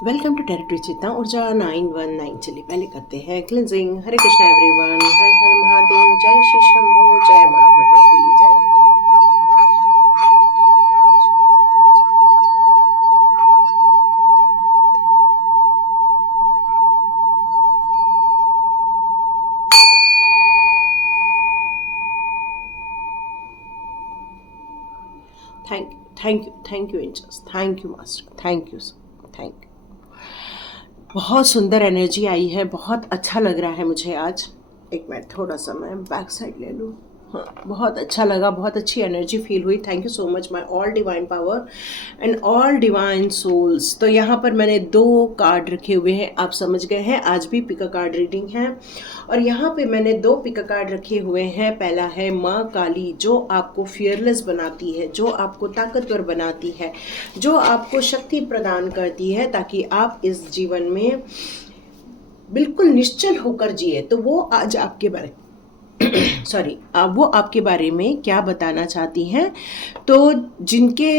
Welcome to territory चेतना ऊर्जा 919। चलिए पहले करते हैं क्लिनजिंग। हरे कृष्णा एवरीवन, हर हर महादेव, जय श्री शंभू, जय माँ भगवती, जय thank you angels, thank you master, thank you, thank you. बहुत सुंदर एनर्जी आई है, बहुत अच्छा लग रहा है मुझे आज। एक मिनट, थोड़ा सा मैं बैक साइड ले लूँ। हाँ, बहुत अच्छा लगा, बहुत अच्छी एनर्जी फील हुई। Thank you so much my all divine power and all divine souls. तो यहाँ पर मैंने 2 कार्ड रखे हुए हैं, आप समझ गए हैं, आज भी पिका कार्ड रीडिंग है। और यहाँ पे मैंने 2 पिका कार्ड रखे हुए हैं। पहला है माँ काली, जो आपको फियरलेस बनाती है, जो आपको ताकतवर बनाती है, जो आपको शक्ति प्रदान करती है ताकि आप इस जीवन में बिल्कुल निश्चल होकर जिए। तो वो आज आपके बारे सॉरी वो आपके बारे में क्या बताना चाहती हैं। तो जिनके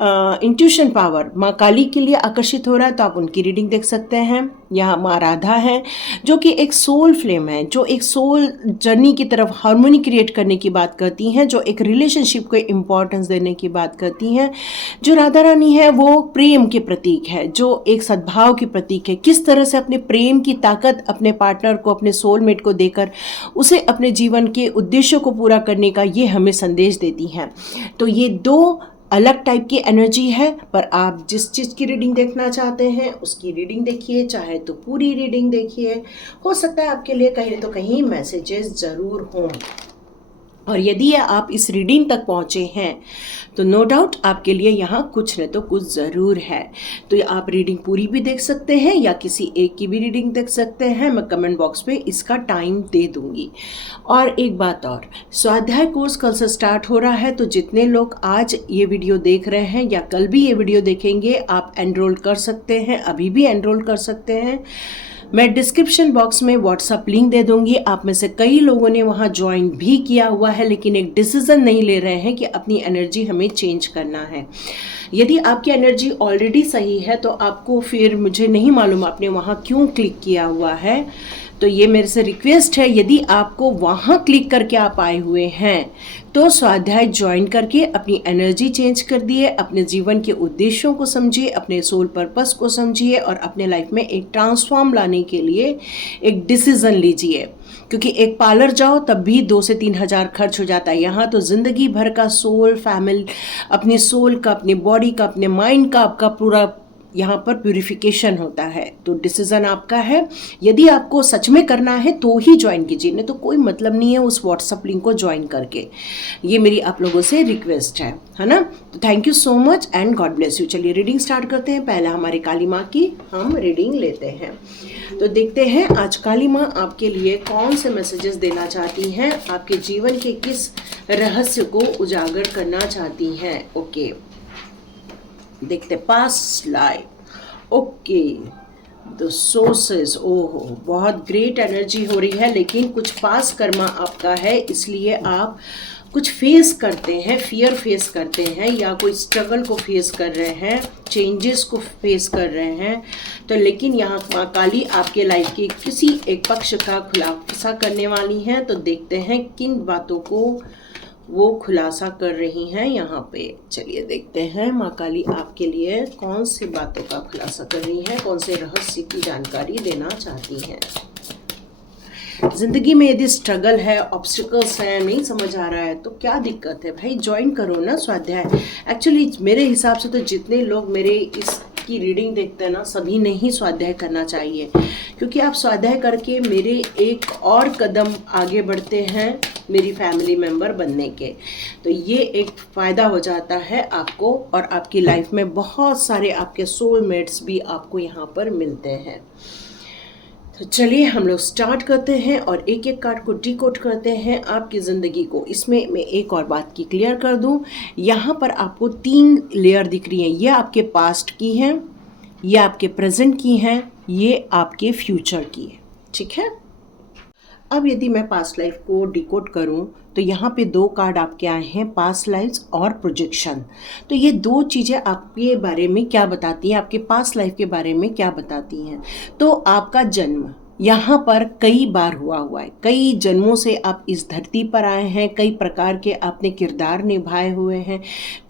इंट्यूशन पावर माँ काली के लिए आकर्षित हो रहा है तो आप उनकी रीडिंग देख सकते हैं। यहाँ माँ राधा है, जो कि एक सोल फ्लेम है, जो एक सोल जर्नी की तरफ हार्मोनी क्रिएट करने की बात करती हैं, जो एक रिलेशनशिप को इम्पोर्टेंस देने की बात करती हैं। जो राधा रानी है वो प्रेम के प्रतीक है, जो एक सद्भाव की प्रतीक है। किस तरह से अपने प्रेम की ताकत अपने पार्टनर को, अपने सोलमेट को देकर उसे अपने जीवन के उद्देश्यों को पूरा करने का ये हमें संदेश देती हैं। तो ये 2 अलग टाइप की एनर्जी है, पर आप जिस चीज़ की रीडिंग देखना चाहते हैं उसकी रीडिंग देखिए, चाहे तो पूरी रीडिंग देखिए। हो सकता है आपके लिए कहीं तो कहीं मैसेजेस ज़रूर हों। और यदि आप इस रीडिंग तक पहुँचे हैं तो नो डाउट आपके लिए यहाँ कुछ न तो कुछ ज़रूर है। तो आप रीडिंग पूरी भी देख सकते हैं या किसी एक की भी रीडिंग देख सकते हैं। मैं कमेंट बॉक्स में इसका टाइम दे दूँगी। और एक बात और, स्वाध्याय कोर्स कल से स्टार्ट हो रहा है, तो जितने लोग आज ये वीडियो देख रहे हैं या कल भी ये वीडियो देखेंगे, आप एनरोल कर सकते हैं, अभी भी एनरोल कर सकते हैं। मैं डिस्क्रिप्शन बॉक्स में व्हाट्सअप लिंक दे दूंगी। आप में से कई लोगों ने वहाँ ज्वाइन भी किया हुआ है, लेकिन एक डिसीजन नहीं ले रहे हैं कि अपनी एनर्जी हमें चेंज करना है। यदि आपकी एनर्जी ऑलरेडी सही है तो आपको फिर मुझे नहीं मालूम आपने वहाँ क्यों क्लिक किया हुआ है। तो ये मेरे से रिक्वेस्ट है, यदि आपको वहाँ क्लिक करके आप आए हुए हैं तो स्वाध्याय ज्वाइन करके अपनी एनर्जी चेंज कर दिए, अपने जीवन के उद्देश्यों को समझिए, अपने सोल पर्पस को समझिए और अपने लाइफ में एक ट्रांसफॉर्म लाने के लिए एक डिसीजन लीजिए। क्योंकि एक पार्लर जाओ तब भी 2 से 3 हज़ार खर्च हो जाता है। यहाँ तो ज़िंदगी भर का सोल फैमिली, अपनी सोल का, अपनी बॉडी का, अपने माइंड का, आपका पूरा यहाँ पर प्यूरिफिकेशन होता है। तो डिसीज़न आपका है। यदि आपको सच में करना है तो ही ज्वाइन कीजिए, नहीं तो कोई मतलब नहीं है उस व्हाट्सअप लिंक को ज्वाइन करके। ये मेरी आप लोगों से रिक्वेस्ट है ना। तो thank you so much and God bless you. चलिए रीडिंग स्टार्ट करते हैं। पहला हमारी काली माँ की हम रीडिंग लेते हैं। तो देखते हैं आज काली माँ आपके लिए कौन से मैसेजेस देना चाहती हैं, आपके जीवन के किस रहस्य को उजागर करना चाहती हैं। ओके, देखते past life. Okay, the sources. ओहो, बहुत ग्रेट एनर्जी हो रही है, लेकिन कुछ पास्ट कर्मा आपका है, इसलिए आप कुछ फेस करते हैं, फियर फेस करते हैं, या कोई स्ट्रगल को फेस कर रहे हैं, चेंजेस को फेस कर रहे हैं। तो लेकिन यहाँ माँ काली आपके लाइफ के किसी एक पक्ष का खुलासा करने वाली हैं। तो देखते हैं किन बातों को वो खुलासा कर रही हैं यहाँ पे। चलिए देखते हैं माँ काली आपके लिए कौन सी बातों का खुलासा कर रही हैं, कौन से रहस्य की जानकारी देना चाहती हैं। जिंदगी में यदि स्ट्रगल है, ऑब्स्टिकल्स हैं, नहीं समझ आ रहा है, तो क्या दिक्कत है भाई, ज्वाइन करो ना स्वाध्याय। एक्चुअली मेरे हिसाब से तो जितने लोग मेरे इसकी रीडिंग देखते हैं ना, सभी ने ही स्वाध्याय करना चाहिए, क्योंकि आप स्वाध्याय करके मेरे एक और कदम आगे बढ़ते हैं मेरी फैमिली मेम्बर बनने के। तो ये एक फ़ायदा हो जाता है आपको, और आपकी लाइफ में बहुत सारे आपके सोलमेट्स भी आपको यहाँ पर मिलते हैं। तो चलिए हम लोग स्टार्ट करते हैं और एक एक कार्ड को डिकोड करते हैं आपकी ज़िंदगी को। इसमें मैं एक और बात की क्लियर कर दूं, यहाँ पर आपको 3 लेयर दिख रही हैं। ये आपके पास्ट की हैं, ये आपके प्रेजेंट की हैं, ये आपके फ्यूचर की है। ठीक है। अब यदि मैं पास्ट लाइफ को डिकोड करूं तो यहाँ पे 2 कार्ड आपके आए हैं, पास्ट लाइफ्स और प्रोजेक्शन। तो ये 2 चीज़ें आपके बारे में क्या बताती हैं, आपके पास्ट लाइफ के बारे में क्या बताती हैं। तो आपका जन्म यहाँ पर कई बार हुआ है, कई जन्मों से आप इस धरती पर आए हैं, कई प्रकार के आपने किरदार निभाए हुए हैं,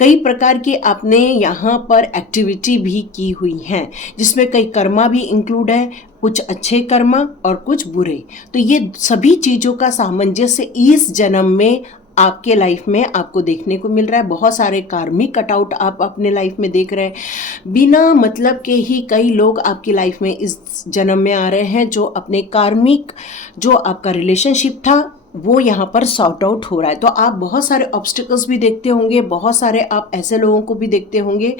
कई प्रकार के आपने यहाँ पर एक्टिविटी भी की हुई हैं, जिसमें कई कर्मा भी इंक्लूड है, कुछ अच्छे कर्मा और कुछ बुरे। तो ये सभी चीज़ों का सामंजस्य इस जन्म में आपके लाइफ में आपको देखने को मिल रहा है। बहुत सारे कार्मिक कटआउट आप अपने लाइफ में देख रहे हैं। बिना मतलब के ही कई लोग आपकी लाइफ में इस जन्म में आ रहे हैं, जो अपने कार्मिक जो आपका रिलेशनशिप था वो यहाँ पर सॉर्ट आउट हो रहा है। तो आप बहुत सारे ऑब्स्टिकल्स भी देखते होंगे, बहुत सारे आप ऐसे लोगों को भी देखते होंगे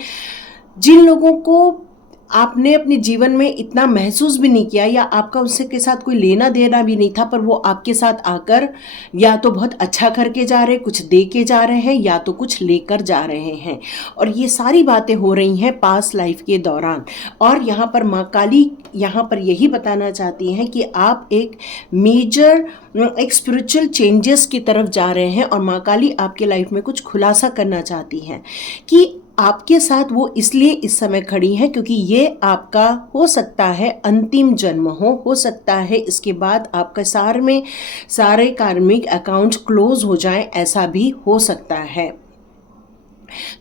जिन लोगों को आपने अपने जीवन में इतना महसूस भी नहीं किया, या आपका उससे के साथ कोई लेना देना भी नहीं था, पर वो आपके साथ आकर या तो बहुत अच्छा करके जा रहे, कुछ दे के जा रहे हैं, या तो कुछ लेकर जा रहे हैं। और ये सारी बातें हो रही हैं पास्ट लाइफ के दौरान। और यहाँ पर माँ काली यहाँ पर यही बताना चाहती हैं कि आप एक मेजर एक स्पिरिचुअल चेंजेस की तरफ जा रहे हैं, और माँ काली आपके लाइफ में कुछ खुलासा करना चाहती हैं कि आपके साथ वो इसलिए इस समय खड़ी है क्योंकि ये आपका हो सकता है अंतिम जन्म हो सकता है इसके बाद आपका सारे कार्मिक अकाउंट क्लोज हो जाएं, ऐसा भी हो सकता है।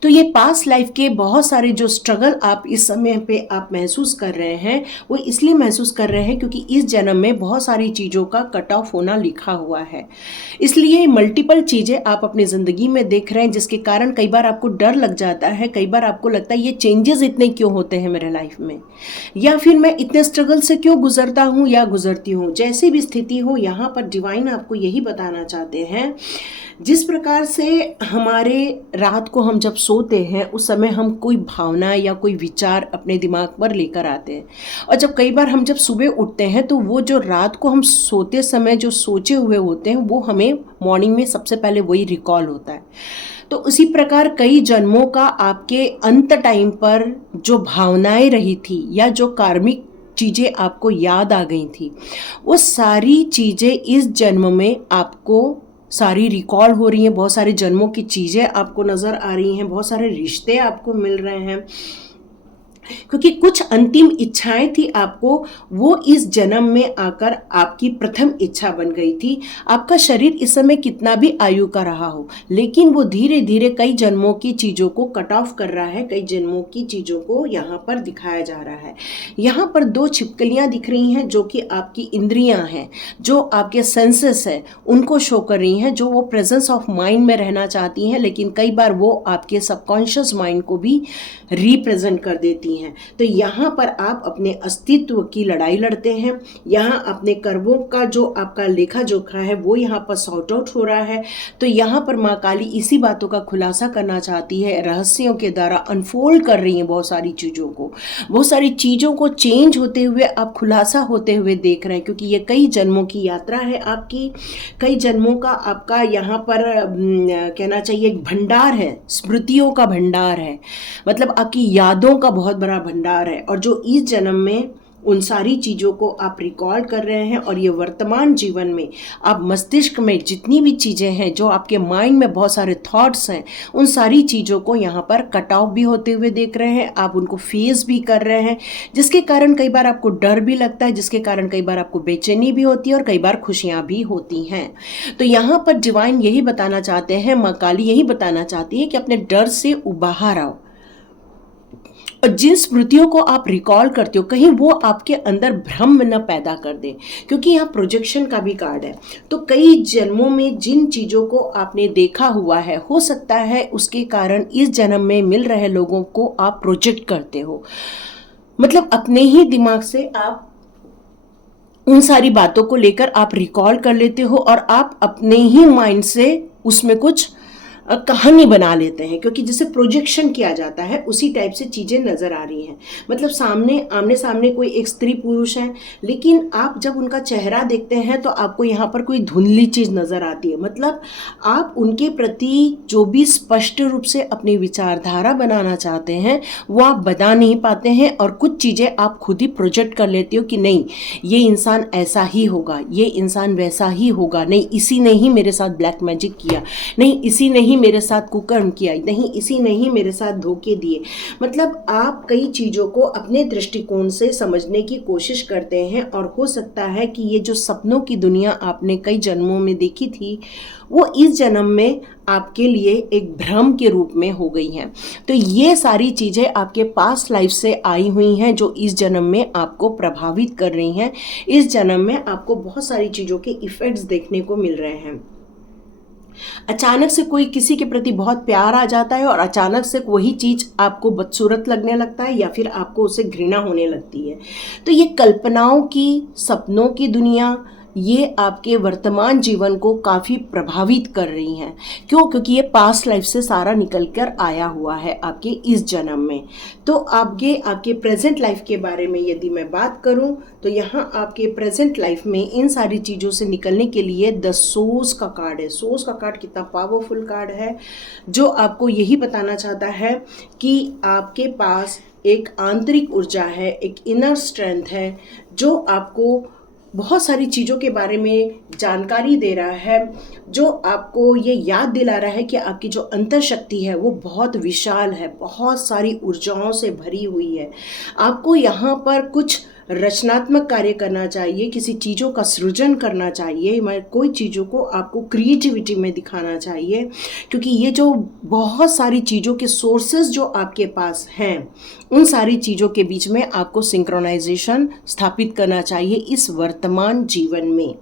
तो ये पास्ट लाइफ के बहुत सारे जो स्ट्रगल आप इस समय पे आप महसूस कर रहे हैं, वो इसलिए महसूस कर रहे हैं क्योंकि इस जन्म में बहुत सारी चीज़ों का कट ऑफ होना लिखा हुआ है। इसलिए मल्टीपल चीज़ें आप अपनी ज़िंदगी में देख रहे हैं, जिसके कारण कई बार आपको डर लग जाता है, कई बार आपको लगता है ये चेंजेस इतने क्यों होते हैं मेरे लाइफ में, या फिर मैं इतने स्ट्रगल से क्यों गुजरता हूँ या गुजरती हूँ। जैसी भी स्थिति हो, यहाँ पर डिवाइन आपको यही बताना चाहते हैं, जिस प्रकार से हमारे रात को हम जब सोते हैं उस समय हम कोई भावना या कोई विचार अपने दिमाग पर लेकर आते हैं, और जब कई बार हम जब सुबह उठते हैं तो वो जो रात को हम सोते समय जो सोचे हुए होते हैं वो हमें मॉर्निंग में सबसे पहले वही रिकॉल होता है। तो उसी प्रकार कई जन्मों का आपके अंत टाइम पर जो भावनाएं रही थी या जो कार्मिक चीज़ें आपको याद आ गई थी, वो सारी चीज़ें इस जन्म में आपको सारी रिकॉल हो रही हैं। बहुत सारे जन्मों की चीज़ें आपको नज़र आ रही हैं, बहुत सारे रिश्ते आपको मिल रहे हैं, क्योंकि कुछ अंतिम इच्छाएं थी आपको, वो इस जन्म में आकर आपकी प्रथम इच्छा बन गई थी। आपका शरीर इस समय कितना भी आयु का रहा हो, लेकिन वो धीरे धीरे कई जन्मों की चीज़ों को कट ऑफ कर रहा है, कई जन्मों की चीज़ों को यहाँ पर दिखाया जा रहा है। यहाँ पर 2 छिपकलियाँ दिख रही हैं जो कि आपकी इंद्रियाँ हैं, जो आपके सेंसेस हैं, उनको शो कर रही हैं, जो वो प्रेजेंस ऑफ माइंड में रहना चाहती हैं, लेकिन कई बार वो आपके सबकॉन्शियस माइंड को भी रिप्रेजेंट कर देती हैं। तो यहाँ पर आप अपने अस्तित्व की लड़ाई लड़ते हैं, यहाँ अपने कर्मों का जो आपका लेखा जोखा है वो यहाँ पर सॉर्ट आउट हो रहा है। तो यहाँ पर माँ काली इसी बातों का खुलासा करना चाहती है, रहस्यों के द्वारा अनफोल्ड कर रही हैं बहुत सारी चीज़ों को, बहुत सारी चीज़ों को चेंज होते हुए आप खुलासा होते हुए देख रहे हैं, क्योंकि ये कई जन्मों की यात्रा है आपकी, कई जन्मों का आपका यहाँ पर कहना चाहिए एक भंडार है, स्मृतियों का भंडार है, मतलब आपकी यादों का बहुत बड़ा भंडार है। और जो इस जन्म में उन सारी चीज़ों को आप रिकॉर्ड कर रहे हैं, और ये वर्तमान जीवन में आप मस्तिष्क में जितनी भी चीज़ें हैं, जो आपके माइंड में बहुत सारे थॉट्स हैं, उन सारी चीज़ों को यहाँ पर कट ऑफ भी होते हुए देख रहे हैं, आप उनको फेस भी कर रहे हैं, जिसके कारण कई बार आपको डर भी लगता है, जिसके कारण कई बार आपको बेचैनी भी होती है, और कई बार खुशियाँ भी होती हैं। तो यहाँ पर डिवाइन यही बताना चाहते हैं, माँ काली यही बताना चाहती है कि अपने डर से बाहर आओ, और जिन स्मृतियों को आप रिकॉल करते हो कहीं वो आपके अंदर भ्रम न पैदा कर दे, क्योंकि यहाँ प्रोजेक्शन का भी कार्ड है। तो कई जन्मों में जिन चीज़ों को आपने देखा हुआ है, हो सकता है उसके कारण इस जन्म में मिल रहे लोगों को आप प्रोजेक्ट करते हो, मतलब अपने ही दिमाग से आप उन सारी बातों को लेकर आप रिकॉल कर लेते हो, और आप अपने ही माइंड से उसमें कुछ कहानी बना लेते हैं, क्योंकि जिसे प्रोजेक्शन किया जाता है उसी टाइप से चीज़ें नज़र आ रही हैं। मतलब सामने आमने सामने कोई एक स्त्री पुरुष है, लेकिन आप जब उनका चेहरा देखते हैं तो आपको यहाँ पर कोई धुंधली चीज़ नज़र आती है। मतलब आप उनके प्रति जो भी स्पष्ट रूप से अपनी विचारधारा बनाना चाहते हैं वो आप बता नहीं पाते हैं, और कुछ चीज़ें आप खुद ही प्रोजेक्ट कर लेते हो कि नहीं ये इंसान ऐसा ही होगा, ये इंसान वैसा ही होगा, नहीं इसी ने ही मेरे साथ ब्लैक मैजिक किया, नहीं इसी ने ही मेरे साथ कुकर्म किया, नहीं इसी ने ही मेरे साथ धोखे दिए। मतलब आप कई चीज़ों को अपने दृष्टिकोण से समझने की कोशिश करते हैं, और हो सकता है कि ये जो सपनों की दुनिया आपने कई जन्मों में देखी थी वो इस जन्म में आपके लिए एक भ्रम के रूप में हो गई हैं। तो ये सारी चीज़ें आपके पास्ट लाइफ से आई हुई हैं जो इस जन्म में आपको प्रभावित कर रही हैं। इस जन्म में आपको बहुत सारी चीज़ों के इफ़ेक्ट्स देखने को मिल रहे हैं। अचानक से कोई किसी के प्रति बहुत प्यार आ जाता है और अचानक से वही चीज़ आपको बदसूरत लगने लगता है या फिर आपको उससे घृणा होने लगती है। तो ये कल्पनाओं की, सपनों की दुनिया, ये आपके वर्तमान जीवन को काफ़ी प्रभावित कर रही हैं। क्यों? क्योंकि ये पास्ट लाइफ से सारा निकल कर आया हुआ है आपके इस जन्म में। तो आपके प्रेजेंट लाइफ के बारे में यदि मैं बात करूं तो यहाँ आपके प्रेजेंट लाइफ में इन सारी चीज़ों से निकलने के लिए द सोर्स का कार्ड है। सोर्स का कार्ड कितना पावरफुल कार्ड है, जो आपको यही बताना चाहता है कि आपके पास एक आंतरिक ऊर्जा है, एक इनर स्ट्रेंथ है, जो आपको बहुत सारी चीज़ों के बारे में जानकारी दे रहा है, जो आपको ये याद दिला रहा है कि आपकी जो अंतर शक्ति है वो बहुत विशाल है, बहुत सारी ऊर्जाओं से भरी हुई है। आपको यहाँ पर कुछ रचनात्मक कार्य करना चाहिए, किसी चीज़ों का सृजन करना चाहिए, कोई चीज़ों को आपको क्रिएटिविटी में दिखाना चाहिए, क्योंकि ये जो बहुत सारी चीज़ों के सोर्सेज जो आपके पास हैं उन सारी चीज़ों के बीच में आपको सिंक्रोनाइजेशन स्थापित करना चाहिए इस वर्तमान जीवन में।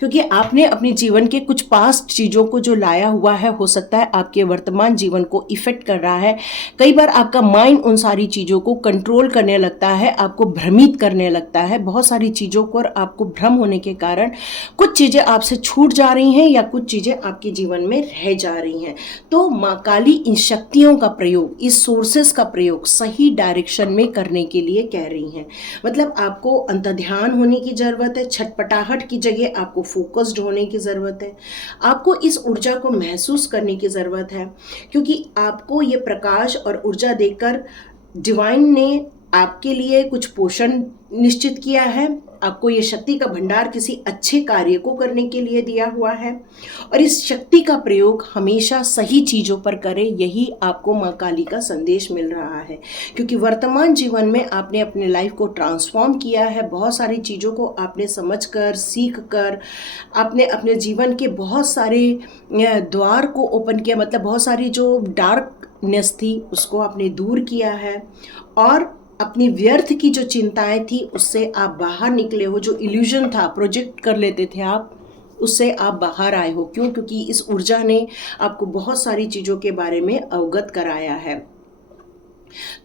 क्योंकि आपने अपने जीवन के कुछ पास्ट चीज़ों को जो लाया हुआ है, हो सकता है आपके वर्तमान जीवन को इफ़ेक्ट कर रहा है। कई बार आपका माइंड उन सारी चीज़ों को कंट्रोल करने लगता है, आपको भ्रमित करने लगता है। बहुत सारी चीज़ों पर आपको भ्रम होने के कारण कुछ चीज़ें आपसे छूट जा रही हैं या कुछ चीज़ें आपके जीवन में रह जा रही हैं। तो माँ काली इन शक्तियों का प्रयोग, इस सोर्सेस का प्रयोग सही डायरेक्शन में करने के लिए कह रही हैं। मतलब आपको अंतर्ध्यान होने की ज़रूरत है, छटपटाहट की जगह आपको फोकस्ड होने की ज़रूरत है, आपको इस ऊर्जा को महसूस करने की ज़रूरत है, क्योंकि आपको ये प्रकाश और ऊर्जा देकर डिवाइन ने आपके लिए कुछ पोषण निश्चित किया है। आपको ये शक्ति का भंडार किसी अच्छे कार्य को करने के लिए दिया हुआ है, और इस शक्ति का प्रयोग हमेशा सही चीज़ों पर करें, यही आपको माँ काली का संदेश मिल रहा है। क्योंकि वर्तमान जीवन में आपने अपने लाइफ को ट्रांसफॉर्म किया है, बहुत सारी चीज़ों को आपने समझकर, सीख कर, आपने अपने जीवन के बहुत सारे द्वार को ओपन किया। मतलब बहुत सारी जो डार्कनेस थी उसको आपने दूर किया है, और अपनी व्यर्थ की जो चिंताएं थी उससे आप बाहर निकले हो। जो इल्यूजन था, प्रोजेक्ट कर लेते थे आप, उससे आप बाहर आए हो। क्यों? क्योंकि इस ऊर्जा ने आपको बहुत सारी चीज़ों के बारे में अवगत कराया है।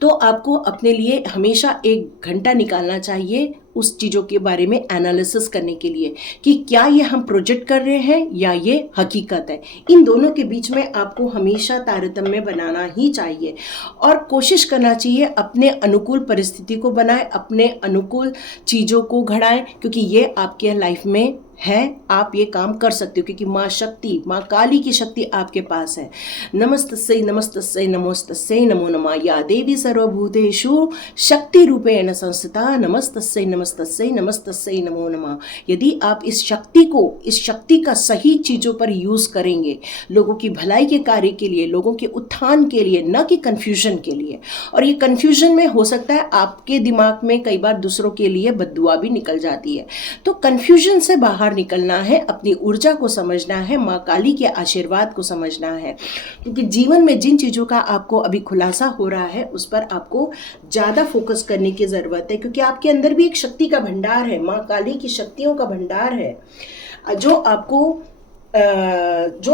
तो आपको अपने लिए हमेशा 1 घंटा निकालना चाहिए उस चीज़ों के बारे में एनालिसिस करने के लिए कि क्या ये हम प्रोजेक्ट कर रहे हैं या ये हकीकत है। इन दोनों के बीच में आपको हमेशा तारतम्य बनाना ही चाहिए, और कोशिश करना चाहिए अपने अनुकूल परिस्थिति को बनाएं, अपने अनुकूल चीज़ों को घड़ाएं, क्योंकि ये आपके लाइफ में है, आप ये काम कर सकते हो, क्योंकि माँ शक्ति, माँ काली की शक्ति आपके पास है। नमस्तस्यै नमस्तस्यै नमोस्तस्यै नमो नमः, या देवी सर्वभूतेषु शक्ति रूपेण संस्थिता, नमस्तस्यै नमस्तस्यै नमस्तस्यै नमो नमः। यदि आप इस शक्ति का सही चीज़ों पर यूज़ करेंगे, लोगों की भलाई के कार्य के लिए, लोगों के उत्थान के लिए, न कि कन्फ्यूजन के लिए। और ये कन्फ्यूजन में हो सकता है आपके दिमाग में कई बार दूसरों के लिए बद्दुआ भी निकल जाती है। तो कन्फ्यूजन से बाहर निकलना है, अपनी ऊर्जा को समझना है, माँ काली के आशीर्वाद को समझना है, क्योंकि जीवन में जिन चीज़ों का आपको अभी खुलासा हो रहा है उस पर आपको ज़्यादा फोकस करने की ज़रूरत है, क्योंकि आपके अंदर भी एक शक्ति का भंडार है, माँ काली की शक्तियों का भंडार है, जो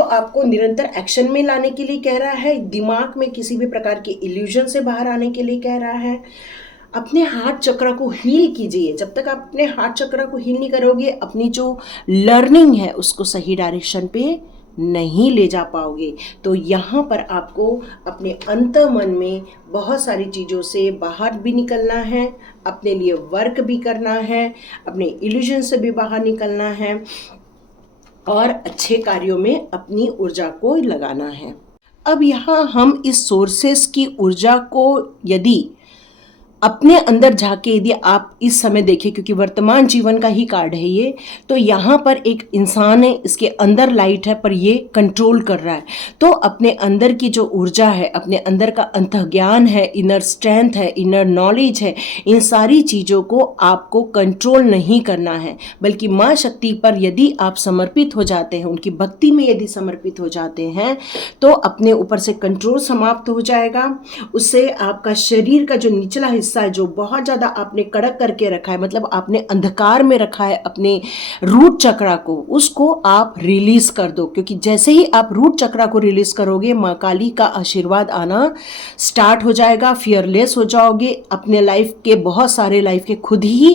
आपको निरंतर एक्शन में लाने के लिए कह रहा है, दिमाग में किसी भी प्रकार के इल्यूजन से बाहर आने के लिए कह रहा है। अपने हार्ट चक्र को हील कीजिए। जब तक आप अपने हार्ट चक्र को हील नहीं करोगे, अपनी जो लर्निंग है उसको सही डायरेक्शन पे नहीं ले जा पाओगे। तो यहाँ पर आपको अपने अंतर्मन में बहुत सारी चीज़ों से बाहर भी निकलना है, अपने लिए वर्क भी करना है, अपने इल्यूजन से भी बाहर निकलना है और अच्छे कार्यों में अपनी ऊर्जा को लगाना है। अब यहाँ हम इस सोर्सेस की ऊर्जा को यदि अपने अंदर झाके, यदि आप इस समय देखें, क्योंकि वर्तमान जीवन का ही कार्ड है ये, तो यहाँ पर एक इंसान है, इसके अंदर लाइट है, पर ये कंट्रोल कर रहा है। तो अपने अंदर की जो ऊर्जा है, अपने अंदर का अंतर्ज्ञान है, इनर स्ट्रेंथ है, इनर नॉलेज है, इन सारी चीज़ों को आपको कंट्रोल नहीं करना है, बल्कि माँ शक्ति पर यदि आप समर्पित हो जाते हैं, उनकी भक्ति में यदि समर्पित हो जाते हैं, तो अपने ऊपर से कंट्रोल समाप्त हो जाएगा। उससे आपका शरीर का जो निचला हिस्सा है, जो बहुत ज़्यादा आपने कड़क करके रखा है, मतलब आपने अंधकार में रखा है अपने रूट चक्रा को, उसको आप रिलीज कर दो। क्योंकि जैसे ही आप रूट चक्रा को रिलीज करोगे, माँ काली का आशीर्वाद आना स्टार्ट हो जाएगा, फियरलेस हो जाओगे, अपने लाइफ के बहुत सारे लाइफ के खुद ही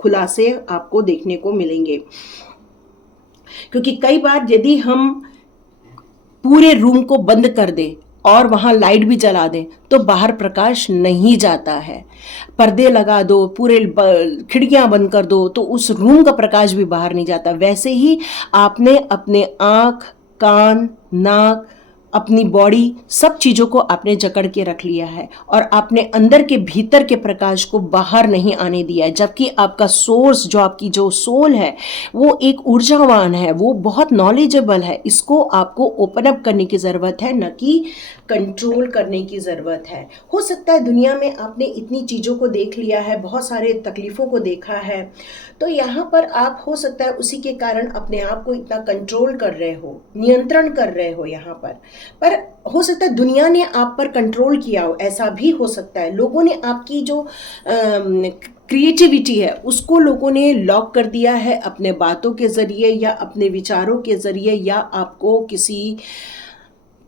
खुलासे आपको देखने को मिलेंगे। क्योंकि कई बार यदि हम पूरे रूम को बंद कर दें और वहाँ लाइट भी जला दें तो बाहर प्रकाश नहीं जाता है, पर्दे लगा दो, पूरे खिड़कियाँ बंद कर दो तो उस रूम का प्रकाश भी बाहर नहीं जाता। वैसे ही आपने अपने आँख, कान, नाक, अपनी बॉडी, सब चीज़ों को आपने जकड़ के रख लिया है और आपने अंदर के भीतर के प्रकाश को बाहर नहीं आने दिया है। जबकि आपका सोर्स, जो आपकी जो सोल है, वो एक ऊर्जावान है, वो बहुत नॉलेजेबल है। इसको आपको ओपन अप करने की ज़रूरत है, न कि कंट्रोल करने की ज़रूरत है। हो सकता है दुनिया में आपने इतनी चीज़ों को देख लिया है, बहुत सारे तकलीफ़ों को देखा है, तो यहाँ पर आप हो सकता है उसी के कारण अपने आप को इतना कंट्रोल कर रहे हो, नियंत्रण कर रहे हो यहाँ पर हो सकता है दुनिया ने आप पर कंट्रोल किया हो, ऐसा भी हो सकता है। लोगों ने आपकी जो क्रिएटिविटी है उसको लोगों ने लॉक कर दिया है अपने बातों के ज़रिए या अपने विचारों के ज़रिए या आपको किसी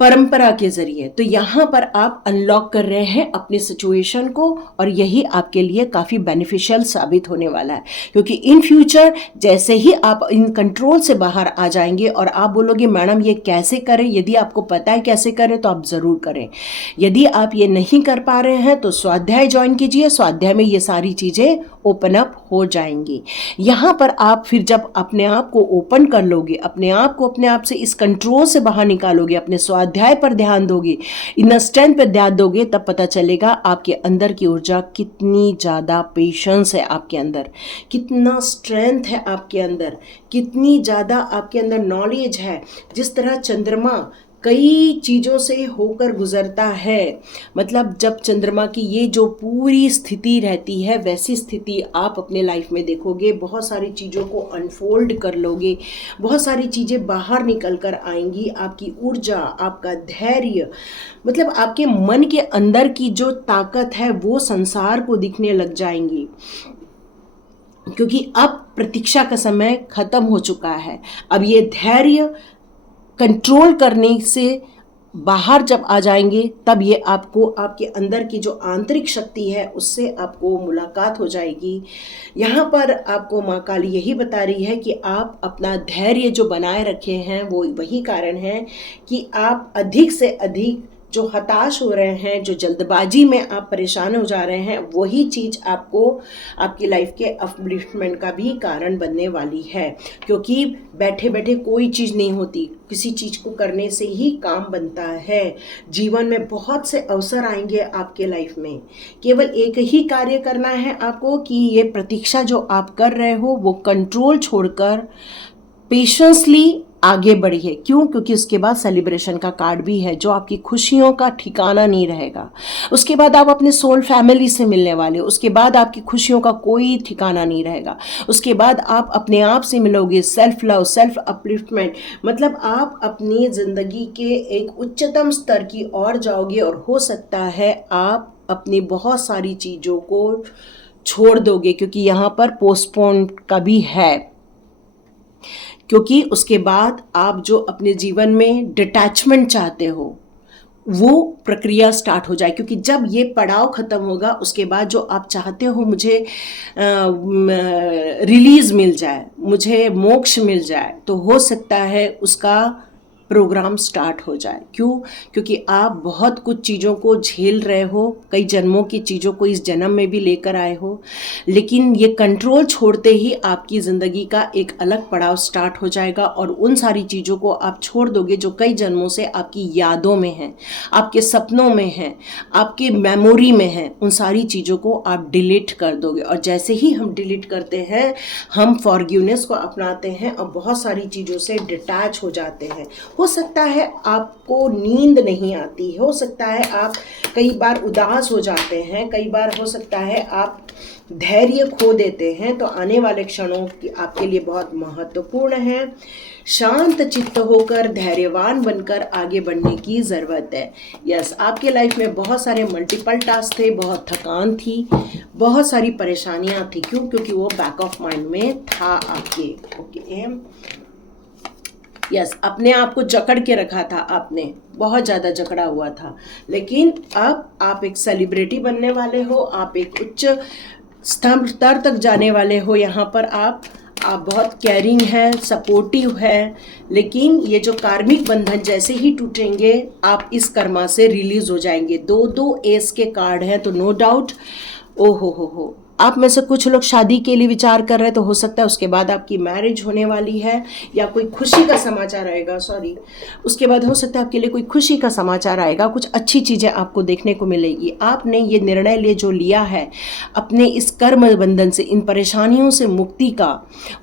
परंपरा के ज़रिए। तो यहाँ पर आप अनलॉक कर रहे हैं अपनी सिचुएशन को और यही आपके लिए काफ़ी बेनिफिशियल साबित होने वाला है। क्योंकि इन फ्यूचर जैसे ही आप इन कंट्रोल से बाहर आ जाएंगे और आप बोलोगे मैडम ये कैसे करें, यदि आपको पता है कैसे करें तो आप ज़रूर करें। यदि आप ये नहीं कर पा रहे हैं तो स्वाध्याय ज्वाइन कीजिए, स्वाध्याय में ये सारी चीज़ें ओपन अप हो जाएंगी। यहाँ पर आप फिर जब अपने आप को ओपन कर लोगे, अपने आप को अपने आप से इस कंट्रोल से बाहर निकालोगे, अपने स्वाध्याय पर ध्यान दोगे, इनर स्ट्रेंथ पर ध्यान दोगे, तब पता चलेगा आपके अंदर की ऊर्जा कितनी ज़्यादा पेशेंस है आपके अंदर, कितना स्ट्रेंथ है आपके अंदर, कितनी ज़्यादा आपके अंदर नॉलेज है। जिस तरह चंद्रमा कई चीज़ों से होकर गुजरता है, मतलब जब चंद्रमा की ये जो पूरी स्थिति रहती है वैसी स्थिति आप अपने लाइफ में देखोगे, बहुत सारी चीज़ों को अनफोल्ड कर लोगे, बहुत सारी चीज़ें बाहर निकल कर आएंगी। आपकी ऊर्जा, आपका धैर्य, मतलब आपके मन के अंदर की जो ताकत है वो संसार को दिखने लग जाएंगी। क्योंकि अब प्रतीक्षा का समय खत्म हो चुका है। अब ये धैर्य कंट्रोल करने से बाहर जब आ जाएंगे तब ये आपको आपके अंदर की जो आंतरिक शक्ति है उससे आपको मुलाकात हो जाएगी। यहाँ पर आपको माँ काली यही बता रही है कि आप अपना धैर्य जो बनाए रखे हैं वो वही कारण है कि आप अधिक से अधिक जो हताश हो रहे हैं, जो जल्दबाजी में आप परेशान हो जा रहे हैं, वही चीज़ आपको आपकी लाइफ के अपलिफ्टमेंट का भी कारण बनने वाली है। क्योंकि बैठे बैठे कोई चीज़ नहीं होती, किसी चीज़ को करने से ही काम बनता है। जीवन में बहुत से अवसर आएंगे आपके लाइफ में, केवल एक ही कार्य करना है आपको कि ये प्रतीक्षा जो आप कर रहे हो वो कंट्रोल छोड़कर पेशेंसली आगे बढ़ी है। क्यों? क्योंकि उसके बाद सेलिब्रेशन का कार्ड भी है जो आपकी खुशियों का ठिकाना नहीं रहेगा। उसके बाद आप अपने सोल फैमिली से मिलने वाले हो, उसके बाद आपकी खुशियों का कोई ठिकाना नहीं रहेगा। उसके बाद आप अपने आप से मिलोगे, सेल्फ लव, सेल्फ अपलिफ्टमेंट, मतलब आप अपनी ज़िंदगी के एक उच्चतम स्तर की ओर जाओगे और हो सकता है आप अपनी बहुत सारी चीज़ों को छोड़ दोगे, क्योंकि यहाँ पर पोस्टपोन का भी है। क्योंकि उसके बाद आप जो अपने जीवन में डिटैचमेंट चाहते हो वो प्रक्रिया स्टार्ट हो जाए। क्योंकि जब ये पड़ाव ख़त्म होगा उसके बाद जो आप चाहते हो मुझे रिलीज़ मिल जाए, मुझे मोक्ष मिल जाए, तो हो सकता है उसका प्रोग्राम स्टार्ट हो जाए। क्यों? क्योंकि आप बहुत कुछ चीज़ों को झेल रहे हो, कई जन्मों की चीज़ों को इस जन्म में भी लेकर आए हो, लेकिन ये कंट्रोल छोड़ते ही आपकी ज़िंदगी का एक अलग पड़ाव स्टार्ट हो जाएगा और उन सारी चीज़ों को आप छोड़ दोगे जो कई जन्मों से आपकी यादों में हैं, आपके सपनों में हैं, आपके मेमोरी में हैं। उन सारी चीज़ों को आप डिलीट कर दोगे और जैसे ही हम डिलीट करते हैं हम फॉरगिवनेस को अपनाते हैं और बहुत सारी चीज़ों से डिटैच हो जाते हैं। हो सकता है आपको नींद नहीं आती, हो सकता है आप कई बार उदास हो जाते हैं, कई बार हो सकता है आप धैर्य खो देते हैं। तो आने वाले क्षणों की आपके लिए बहुत महत्वपूर्ण है। शांत चित्त होकर धैर्यवान बनकर आगे बढ़ने की ज़रूरत है। यस, आपके लाइफ में बहुत सारे मल्टीपल टास्क थे, बहुत थकान थी, बहुत सारी परेशानियां थी। क्यों? क्योंकि वो बैक ऑफ माइंड में था आपके। ओके, यस, अपने आप को जकड़ के रखा था आपने, बहुत ज़्यादा जकड़ा हुआ था। लेकिन अब आप एक सेलिब्रिटी बनने वाले हो, आप एक उच्च स्तर तक जाने वाले हो। यहाँ पर आप बहुत केयरिंग है, सपोर्टिव है। लेकिन ये जो कार्मिक बंधन जैसे ही टूटेंगे आप इस कर्मा से रिलीज हो जाएंगे। 2 एस के कार्ड हैं, तो नो डाउट ओ हो आप में से कुछ लोग शादी के लिए विचार कर रहे हैं, तो हो सकता है उसके बाद आपकी मैरिज होने वाली है या कोई खुशी का समाचार आएगा। उसके बाद हो सकता है आपके लिए कोई खुशी का समाचार आएगा, कुछ अच्छी चीज़ें आपको देखने को मिलेगी। आपने ये निर्णय जो लिया है अपने इस कर्म बंधन से, इन परेशानियों से मुक्ति का,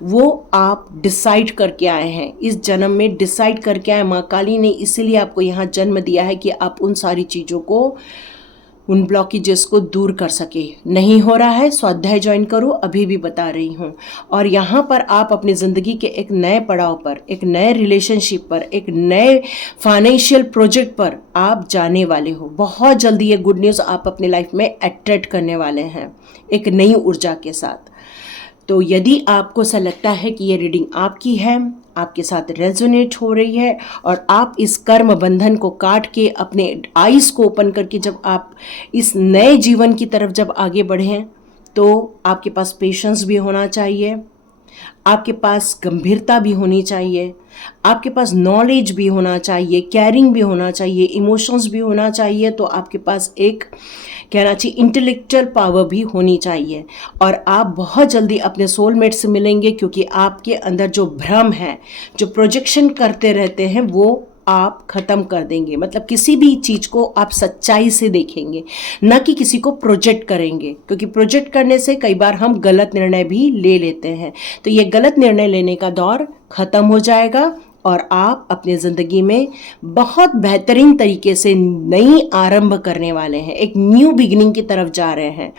वो आप डिसाइड करके आए हैं, इस जन्म में डिसाइड करके आए। माँ काली ने इसीलिए आपको यहाँ जन्म दिया है कि आप उन सारी चीज़ों को, उन ब्लॉकेजेस को दूर कर सके। नहीं हो रहा है, स्वाध्याय ज्वाइन करो, अभी भी बता रही हूँ। और यहाँ पर आप अपनी ज़िंदगी के एक नए पड़ाव पर, एक नए रिलेशनशिप पर, एक नए फाइनेंशियल प्रोजेक्ट पर आप जाने वाले हो। बहुत जल्दी ये गुड न्यूज़ आप अपने लाइफ में अट्रैक्ट करने वाले हैं एक नई ऊर्जा के साथ। तो यदि आपको ऐसा लगता है कि ये रीडिंग आपकी है, आपके साथ रेजोनेट हो रही है और आप इस कर्म बंधन को काट के अपने आईज को ओपन करके जब आप इस नए जीवन की तरफ जब आगे बढ़ें, तो आपके पास पेशेंस भी होना चाहिए, आपके पास गंभीरता भी होनी चाहिए, आपके पास नॉलेज भी होना चाहिए, केयरिंग भी होना चाहिए, इमोशंस भी होना चाहिए। तो आपके पास एक कहना चाहिए इंटेलेक्चुअल पावर भी होनी चाहिए और आप बहुत जल्दी अपने सोलमेट से मिलेंगे, क्योंकि आपके अंदर जो भ्रम है, जो प्रोजेक्शन करते रहते हैं, वो आप ख़त्म कर देंगे। मतलब किसी भी चीज़ को आप सच्चाई से देखेंगे, न कि किसी को प्रोजेक्ट करेंगे, क्योंकि प्रोजेक्ट करने से कई बार हम गलत निर्णय भी ले लेते हैं। तो ये गलत निर्णय लेने का दौर ख़त्म हो जाएगा और आप अपने ज़िंदगी में बहुत बेहतरीन तरीके से नई आरंभ करने वाले हैं, एक न्यू बिगिनिंग की तरफ जा रहे हैं।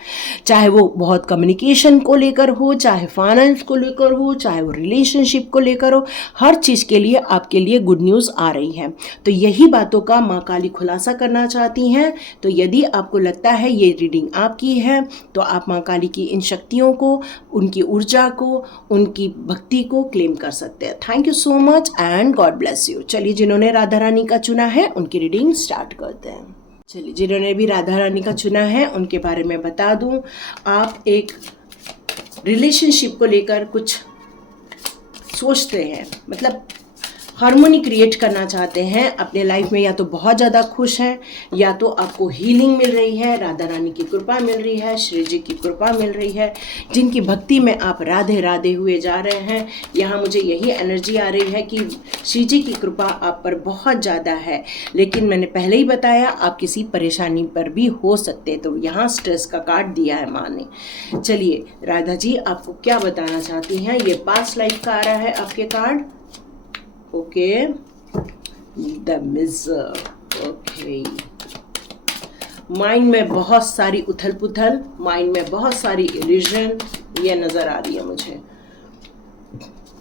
चाहे वो बहुत कम्युनिकेशन को लेकर हो, चाहे फाइनेंस को लेकर हो, चाहे वो रिलेशनशिप को लेकर हो, हर चीज़ के लिए आपके लिए गुड न्यूज़ आ रही है। तो यही बातों का माँ काली खुलासा करना चाहती हैं। तो यदि आपको लगता है ये रीडिंग आपकी है, तो आप माँ काली की इन शक्तियों को, उनकी ऊर्जा को, उनकी भक्ति को क्लेम कर सकते हैं। Thank you so much and God bless you. चलिए, जिन्होंने राधा रानी का चुना है उनकी रीडिंग स्टार्ट करते हैं। चलिए, जिन्होंने भी राधा रानी का चुना है उनके बारे में बता दूं। आप एक रिलेशनशिप को लेकर कुछ सोचते हैं, मतलब हार्मोनी क्रिएट करना चाहते हैं अपने लाइफ में। या तो बहुत ज़्यादा खुश हैं, या तो आपको हीलिंग मिल रही है, राधा रानी की कृपा मिल रही है, श्री जी की कृपा मिल रही है, जिनकी भक्ति में आप राधे राधे हुए जा रहे हैं। यहाँ मुझे यही एनर्जी आ रही है कि श्री जी की कृपा आप पर बहुत ज़्यादा है। लेकिन मैंने पहले ही बताया, आप किसी परेशानी पर भी हो सकते, तो यहाँ स्ट्रेस का कार्ड दिया है माँ ने। चलिए, राधा जी आपको क्या बताना चाहती हैं? ये पास्ट लाइफ का आ रहा है आपके card. Okay, the miser. Okay, mind में बहुत सारी उथल पुथल, माइंड में बहुत सारी इल्यूजन ये नज़र आ रही है मुझे।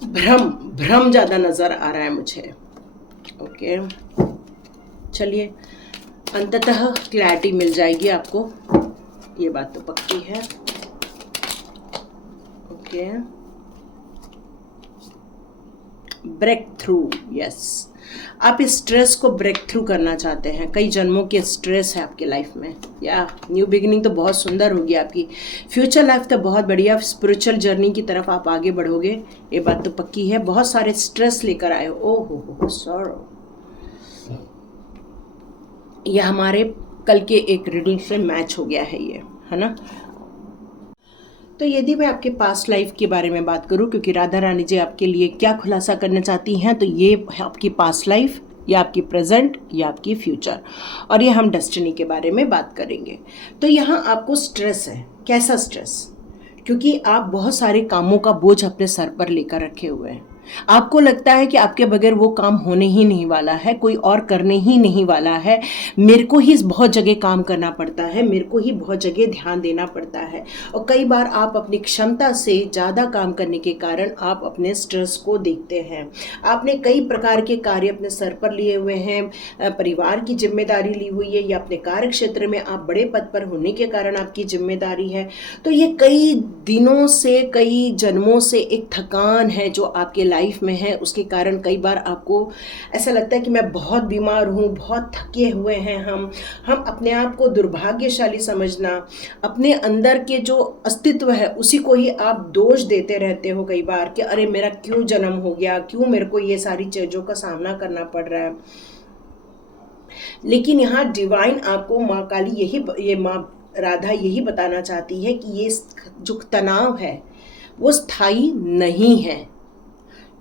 भ्रम ज़्यादा नज़र आ रहा है मुझे। ओके, चलिए, अंततः क्लैरिटी मिल जाएगी आपको, ये बात तो पक्की है। Okay, break through. यस, आप इस स्ट्रेस को ब्रेक थ्रू करना चाहते हैं। कई जन्मों के स्ट्रेस है आपके लाइफ में, या न्यू बिगिनिंग तो बहुत सुंदर होगी आपकी। फ्यूचर लाइफ तो बहुत बढ़िया, स्पिरिचुअल जर्नी की तरफ आप आगे बढ़ोगे, ये बात तो पक्की है। बहुत सारे स्ट्रेस लेकर आए हो। ओ हो सॉरो, ये हमारे कल के एक रीडिंग से मैच हो गया है ये, है ना। तो यदि मैं आपके पास्ट लाइफ के बारे में बात करूं, क्योंकि राधा रानी जी आपके लिए क्या खुलासा करना चाहती हैं, तो ये है आपकी पास्ट लाइफ या आपकी प्रेजेंट या आपकी फ्यूचर, और ये हम डेस्टिनी के बारे में बात करेंगे। तो यहाँ आपको स्ट्रेस है। कैसा स्ट्रेस? क्योंकि आप बहुत सारे कामों का बोझ अपने सर पर लेकर रखे हुए हैं। आपको लगता है कि आपके बगैर वो काम होने ही नहीं वाला है, कोई और करने ही नहीं वाला है, मेरे को ही बहुत जगह काम करना पड़ता है, मेरे को ही बहुत जगह ध्यान देना पड़ता है। और कई बार आप अपनी क्षमता से ज़्यादा काम करने के कारण आप अपने स्ट्रेस को देखते हैं। आपने कई प्रकार के कार्य अपने सर पर लिए हुए हैं, परिवार की जिम्मेदारी ली हुई है, या अपने कार्य क्षेत्र में आप बड़े पद पर होने के कारण आपकी जिम्मेदारी है। तो ये कई दिनों से, कई जन्मों से एक थकान है जो आपके लाइफ में है। उसके कारण कई बार आपको ऐसा लगता है कि मैं बहुत बीमार हूँ, बहुत थके हुए हैं। हम अपने आप को दुर्भाग्यशाली समझना, अपने अंदर के जो अस्तित्व है उसी को ही आप दोष देते रहते हो कई बार कि अरे मेरा क्यों जन्म हो गया, क्यों मेरे को ये सारी चीज़ों का सामना करना पड़ रहा है। लेकिन यहाँ डिवाइन आपको, माँ काली ये माँ राधा यही बताना चाहती है कि ये जो तनाव है वो स्थायी नहीं है।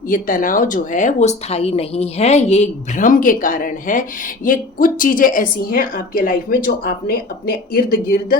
ये तनाव जो है वो स्थायी नहीं है, ये एक भ्रम के कारण है। ये कुछ चीज़ें ऐसी हैं आपके लाइफ में जो आपने अपने इर्द गिर्द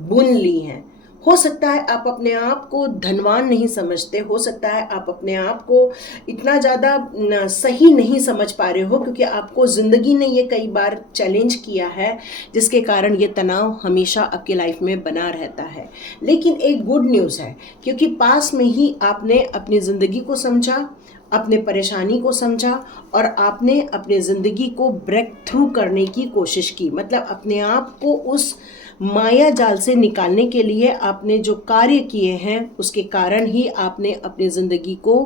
बुन ली हैं। हो सकता है आप अपने आप को धनवान नहीं समझते, हो सकता है आप अपने आप को इतना ज़्यादा सही नहीं समझ पा रहे हो, क्योंकि आपको ज़िंदगी ने ये कई बार चैलेंज किया है, जिसके कारण ये तनाव हमेशा आपके लाइफ में बना रहता है। लेकिन एक गुड न्यूज़ है, क्योंकि पास में ही आपने अपनी ज़िंदगी को समझा, अपने परेशानी को समझा, और आपने अपने ज़िंदगी को ब्रेक थ्रू करने की कोशिश की। मतलब अपने आप को उस माया जाल से निकालने के लिए आपने जो कार्य किए हैं उसके कारण ही आपने अपनी ज़िंदगी को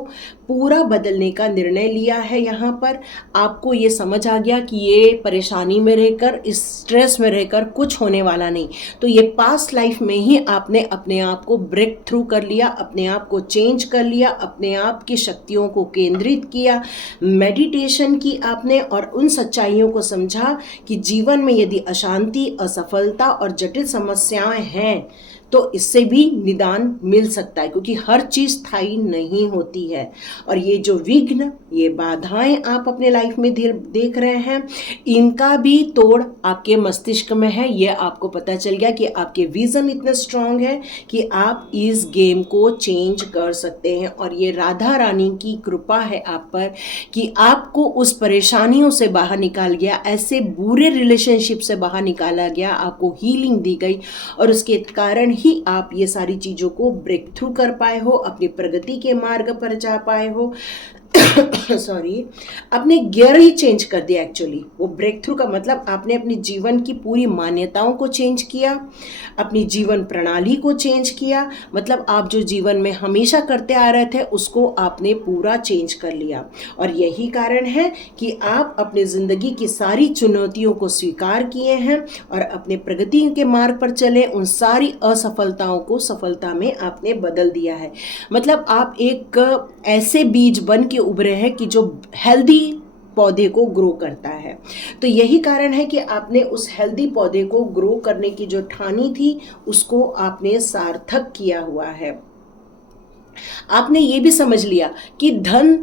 पूरा बदलने का निर्णय लिया है। यहाँ पर आपको ये समझ आ गया कि ये परेशानी में रहकर, इस स्ट्रेस में रहकर कुछ होने वाला नहीं। तो ये पास्ट लाइफ में ही आपने अपने आप को ब्रेक थ्रू कर लिया, अपने आप को चेंज कर लिया, अपने आप की शक्तियों को केंद्रित किया, मेडिटेशन की आपने, और उन सच्चाइयों को समझा कि जीवन में यदि अशांति, असफलता और जटिल समस्याएं हैं तो इससे भी निदान मिल सकता है, क्योंकि हर चीज़ स्थायी नहीं होती है। और ये जो विघ्न, ये बाधाएं आप अपने लाइफ में देख रहे हैं, इनका भी तोड़ आपके मस्तिष्क में है। ये आपको पता चल गया कि आपके विजन इतने स्ट्रांग है कि आप इस गेम को चेंज कर सकते हैं। और ये राधा रानी की कृपा है आप पर कि आपको उस परेशानियों से बाहर निकाल गया, ऐसे बुरे रिलेशनशिप से बाहर निकाला गया, आपको हीलिंग दी गई, और उसके कारण ही आप ये सारी चीज़ों को ब्रेक थ्रू कर पाए हो, अपनी प्रगति के मार्ग पर जा पाए हो। सॉरी, आपने गियर ही चेंज कर दिया। एक्चुअली वो ब्रेक थ्रू का मतलब आपने अपनी जीवन की पूरी मान्यताओं को चेंज किया, अपनी जीवन प्रणाली को चेंज किया। मतलब आप जो जीवन में हमेशा करते आ रहे थे उसको आपने पूरा चेंज कर लिया। और यही कारण है कि आप अपनी ज़िंदगी की सारी चुनौतियों को स्वीकार किए हैं और अपने प्रगति के मार्ग पर चले, उन सारी असफलताओं को सफलता में आपने बदल दिया है। मतलब आप एक ऐसे बीज बन के उभरे हैं कि जो हेल्दी पौधे को ग्रो करता है। तो यही कारण है कि आपने उस हेल्दी पौधे को ग्रो करने की जो ठानी थी उसको आपने सार्थक किया हुआ है। आपने ये भी समझ लिया कि धन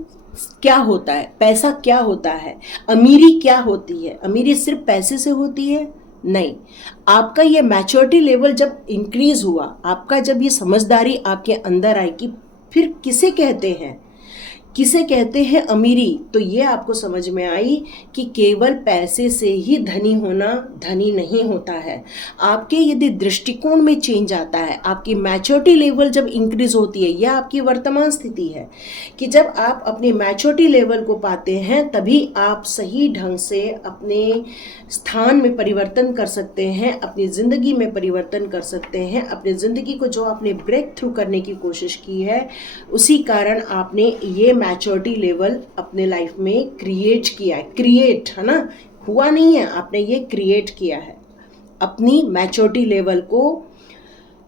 क्या होता है, पैसा क्या होता है, अमीरी क्या होती है। अमीरी सिर्फ पैसे से होती है? नहीं। आपका ये मैच्योरिटी लेवल जब इंक्रीज हुआ, आपका जब ये समझदारी आपके अंदर आई कि फिर किसे कहते हैं, किसे कहते हैं अमीरी, तो ये आपको समझ में आई कि केवल पैसे से ही धनी होना धनी नहीं होता है। आपके यदि दृष्टिकोण में चेंज आता है, आपकी मैच्योरिटी लेवल जब इंक्रीज होती है, यह आपकी वर्तमान स्थिति है कि जब आप अपने मैच्योरिटी लेवल को पाते हैं तभी आप सही ढंग से अपने स्थान में परिवर्तन कर सकते हैं, अपनी ज़िंदगी में परिवर्तन कर सकते हैं। अपनी ज़िंदगी को जो आपने ब्रेक थ्रू करने की कोशिश की है उसी कारण आपने ये मैच्योरिटी लेवल अपने लाइफ में क्रिएट किया है। क्रिएट है ना, हुआ नहीं है, आपने ये क्रिएट किया है। अपनी मैच्योरिटी लेवल को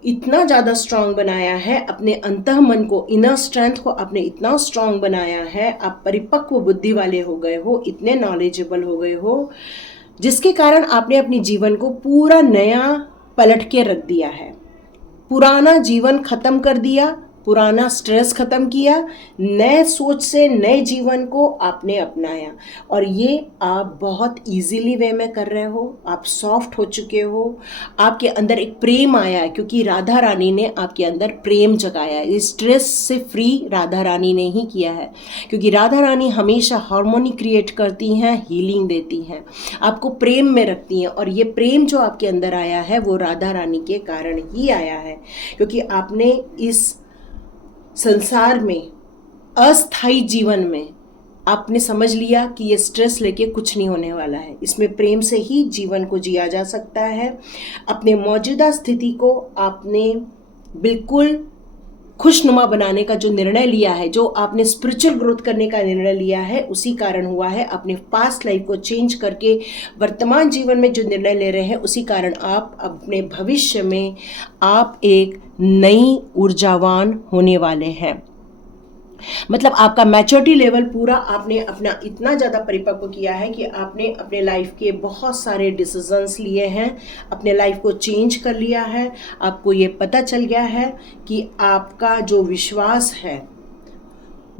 इतना ज़्यादा स्ट्रांग बनाया है, अपने अंतः मन को, इनर स्ट्रेंथ को आपने इतना स्ट्रांग बनाया है, आप परिपक्व बुद्धि वाले हो गए हो, इतने नॉलेजेबल हो गए हो जिसके कारण आपने अपने जीवन को पूरा नया पलट के रख दिया है। पुराना जीवन खत्म कर दिया, पुराना स्ट्रेस खत्म किया, नए सोच से नए जीवन को आपने अपनाया। और ये आप बहुत इजीली वे में कर रहे हो, आप सॉफ्ट हो चुके हो, आपके अंदर एक प्रेम आया है क्योंकि राधा रानी ने आपके अंदर प्रेम जगाया है। स्ट्रेस से फ्री राधा रानी ने ही किया है, क्योंकि राधा रानी हमेशा हार्मोनी क्रिएट करती हैं, हीलिंग देती हैं, आपको प्रेम में रखती हैं। और ये प्रेम जो आपके अंदर आया है वो राधा रानी के कारण ही आया है, क्योंकि आपने इस संसार में अस्थाई जीवन में आपने समझ लिया कि ये स्ट्रेस लेके कुछ नहीं होने वाला है, इसमें प्रेम से ही जीवन को जिया जा सकता है। अपने मौजूदा स्थिति को आपने बिल्कुल खुशनुमा बनाने का जो निर्णय लिया है, जो आपने स्पिरिचुअल ग्रोथ करने का निर्णय लिया है, उसी कारण हुआ है। अपने पास्ट लाइफ को चेंज करके वर्तमान जीवन में जो निर्णय ले रहे हैं, उसी कारण आप अपने भविष्य में आप एक नई ऊर्जावान होने वाले हैं। मतलब आपका मैच्योरिटी लेवल पूरा आपने अपना इतना ज़्यादा परिपक्व किया है कि आपने अपने लाइफ के बहुत सारे डिसीजंस लिए हैं, अपने लाइफ को चेंज कर लिया है। आपको ये पता चल गया है कि आपका जो विश्वास है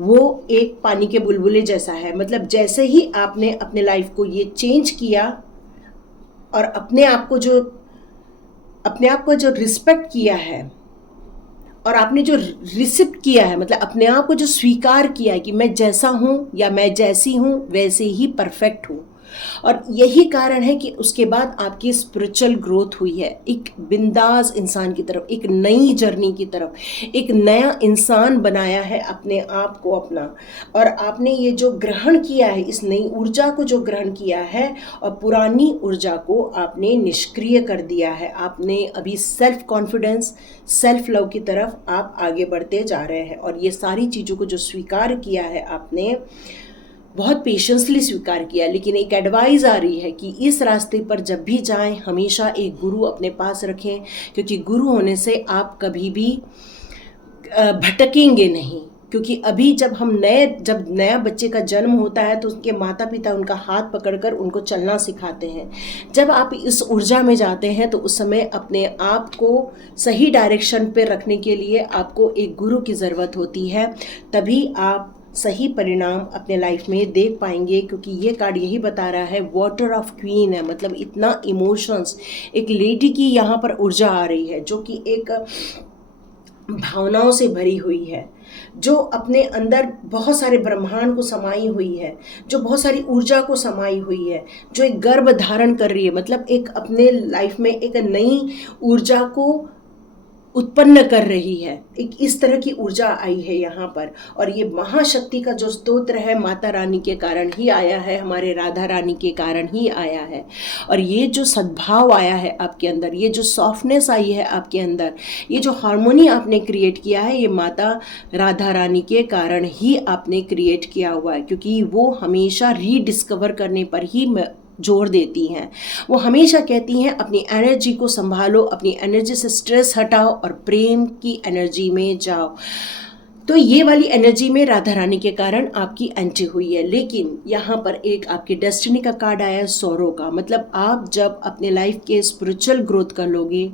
वो एक पानी के बुलबुले जैसा है। मतलब जैसे ही आपने अपने लाइफ को ये चेंज किया और अपने आप को जो रिस्पेक्ट किया है और आपने जो रिसिप्ट किया है, मतलब अपने आप को जो स्वीकार किया है कि मैं जैसा हूँ या मैं जैसी हूँ वैसे ही परफेक्ट हूँ, और यही कारण है कि उसके बाद आपकी स्पिरिचुअल ग्रोथ हुई है, एक बिंदास इंसान की तरफ, एक नई जर्नी की तरफ, एक नया इंसान बनाया है अपने आप को अपना। और आपने ये जो ग्रहण किया है, इस नई ऊर्जा को जो ग्रहण किया है और पुरानी ऊर्जा को आपने निष्क्रिय कर दिया है। आपने अभी सेल्फ कॉन्फिडेंस, सेल्फ लव की तरफ आप आगे बढ़ते जा रहे हैं। और ये सारी चीज़ों को जो स्वीकार किया है आपने, बहुत पेशेंसली स्वीकार किया। लेकिन एक एडवाइस आ रही है कि इस रास्ते पर जब भी जाएं हमेशा एक गुरु अपने पास रखें, क्योंकि गुरु होने से आप कभी भी भटकेंगे नहीं। क्योंकि अभी जब नया बच्चे का जन्म होता है तो उसके माता पिता उनका हाथ पकड़कर उनको चलना सिखाते हैं। जब आप इस ऊर्जा में जाते हैं तो उस समय अपने आप को सही डायरेक्शन पे रखने के लिए आपको एक गुरु की ज़रूरत होती है, तभी आप सही परिणाम अपने लाइफ में देख पाएंगे। क्योंकि ये कार्ड यही बता रहा है, वाटर ऑफ क्वीन है, मतलब इतना इमोशंस, एक लेडी की यहाँ पर ऊर्जा आ रही है जो कि एक भावनाओं से भरी हुई है, जो अपने अंदर बहुत सारे ब्रह्मांड को समाई हुई है, जो बहुत सारी ऊर्जा को समाई हुई है, जो एक गर्भ धारण कर रही है। मतलब एक अपने लाइफ में एक नई ऊर्जा को उत्पन्न कर रही है, एक इस तरह की ऊर्जा आई है यहाँ पर। और ये महाशक्ति का जो स्तोत्र है माता रानी के कारण ही आया है, हमारे राधा रानी के कारण ही आया है। और ये जो सद्भाव आया है आपके अंदर, ये जो सॉफ्टनेस आई है आपके अंदर, ये जो हार्मोनी आपने क्रिएट किया है, ये माता राधा रानी के कारण ही आपने क्रिएट किया हुआ है। क्योंकि वो हमेशा रीडिस्कवर करने पर ही जोर देती हैं। वो हमेशा कहती हैं अपनी एनर्जी को संभालो, अपनी एनर्जी से स्ट्रेस हटाओ और प्रेम की एनर्जी में जाओ। तो ये वाली एनर्जी में राधा रानी के कारण आपकी एंट्री हुई है। लेकिन यहाँ पर एक आपकी डेस्टिनी का कार्ड आया है, सोरो का। मतलब आप जब अपने लाइफ के स्पिरिचुअल ग्रोथ कर लोगे,